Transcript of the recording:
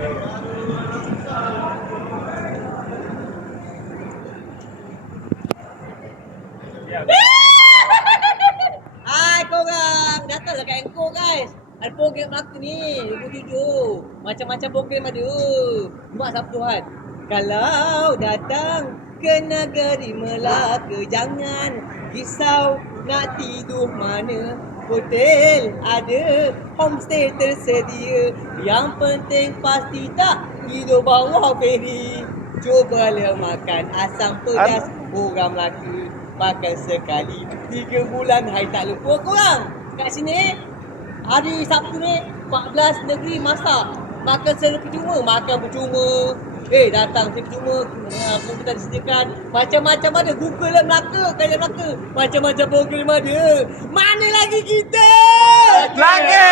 Hai korang, datanglah kat Anchor guys. Ada program Melaka ni, 27. Macam-macam program ada. Mak siapa Tuhan? Kalau datang ke negeri Melaka, jangan risau nak tidur mana. Hotel ada, homestay tersedia. Yang penting pasti tak tidur bawah feri. Cubalah makan asam pedas orang Melaka. Makan sekali 3 bulan hari tak lupa korang. Kat sini hari Sabtu ni 14 negeri masak. Makan secara percuma, makan percuma. Datang secara percuma. Kita disediakan macam-macam ada. Google lah Melaka, kaya Melaka. Macam-macam program ada. Mana lagi kita? Melaka!